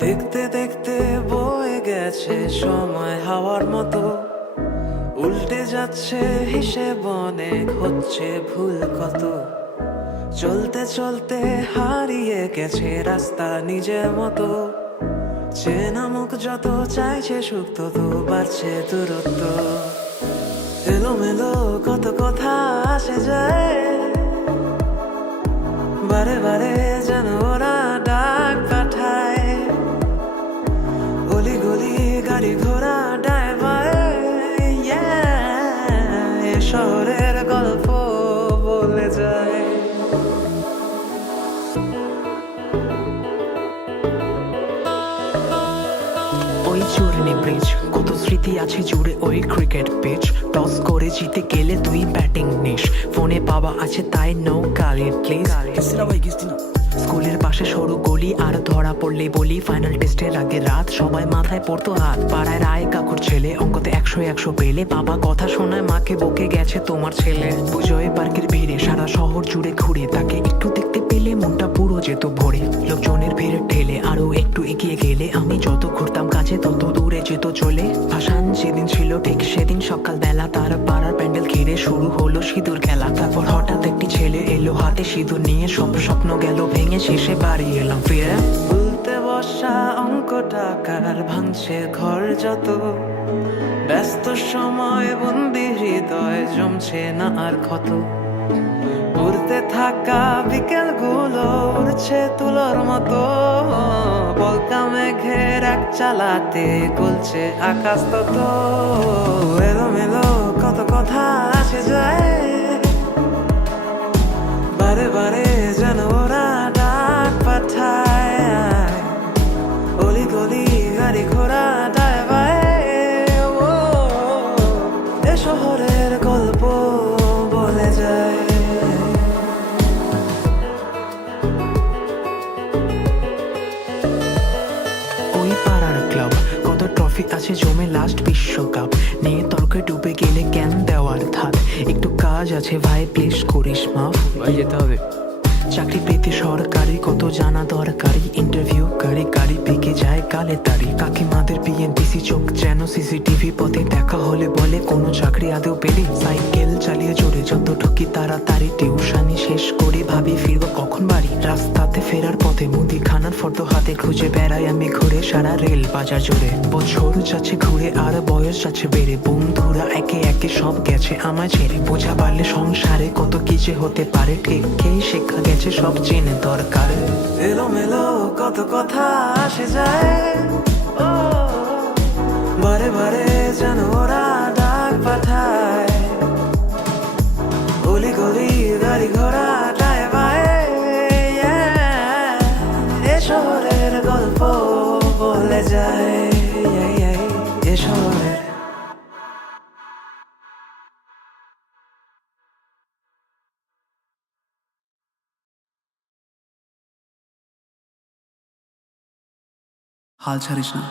দেখতে দেখতে বয়ে গেছে সময় হাওয়ার মতো। উল্টে যাচ্ছে হিসেব অনেক, হচ্ছে ভুল কত। চলতে চলতে হারিয়ে গেছে রাস্তা নিজের মতো। চেনা মুখ যত চাইছে সুখ তত বাড়ছে দূরত্ব। এলোমেলো কত কথা আসে যায়। বারে বারে গাড়ি ঘোড়া এ শহরের গল্প বলে যায়। ওই চূর্ণি ব্রিজ কত স্মৃতি আছে জুড়ে ওই ক্রিকেট পিচ টস করে জিতে গেলে তুই ব্যাটিং নিস ফোনে বাবা আছে তাই নো গালি প্লিজ স্কুলের পাশে সরু গলি আর ধরা পড়লে বলি ফাইনাল টেস্টের আগে রাত সবাই মাথায় পড়তো হাত। পাড়ায় রায় কাকুর ছেলে, অঙ্কতে একশো একশো পেলে বাবা কথা শোনায়, মাকে বকে গেছে তোমার ছেলে। পুজোয় পার্কের ভিড়ে সারা শহর জুড়ে ঘুরে, তাকে একটু দেখতে পেলে মনটা পুরো যেত ভরে। লোকজনের ভিড়ে ঠেলে আরও একটু এগিয়ে গেলে আমি যত ঘুরতাম কাছে তত দূরে যেত চলে। ভাসান যেদিন ছিল ঠিক সেদিন সকালবেলা তার পাড়ার প্যান্ডেল ঘিরে শুরু হলো সিঁদুর খেলা। তারপর ছেলে এলো হাতে সিঁদুর নিয়ে, সব স্বপ্ন গেল, ভেঙে শেষে বাড়ি এলাম। ফিরে ভুলতে বসা অঙ্ক টাকার ভাঙছে ঘর যত? ব্যস্ত সময় বন্দি হৃদয় জমছে না আর ক্ষত। উড়তে থাকা বিকেলগুলো উড়ছে তুলোর মতো। বলকা মেঘের এক চালাতে গলছে আকাশ তত। এলোমেলো কত কথা আসে যায় ক্লাব। কত ট্রফি আছে জমে লাস্ট বিশ্বকাপ। নিয়ে তর্কে ডুবে গেলে কেন দেওয়ার ধাত একটু কাজ আছে, ভাই প্লিজ করিস মাফ ভাই, যেতে হবে। চাকরি পেতে সরকারি, কত জানা দরকারি? ইন্টারভিউ গাড়ি গাড়ি পেকে যায় কালে তারি। কাকিমাদের বিএনপিসি চোখ যেন সিসিটিভি পথে দেখা হলে বলে, কোনো চাকরি আদেও পেলি? সাইকেল চালিয়ে জোরে যত ঢুকি তাড়াতাড়ি টিউশনি শেষ করে ভাবি ফিরবো কখন বাড়ি? রাস্তাতে ফেরার পথে মুদি খানার ফটো হাতে খুঁজে বেড়াই আমি ঘুরে সারা রেল বাজার জুড়ে। বছর যাচ্ছে ঘুরে আর বয়স যাচ্ছে বেড়ে। বন্ধুরা একে একে সব গেছে আমায় ছেড়ে। বোঝা পারলে সংসারে কত কি যে হতে পারে, ঠিক শেখা গেছে সব চেনে দরকার। এলোমেলো কত কথা আসে যায় हाल रिजना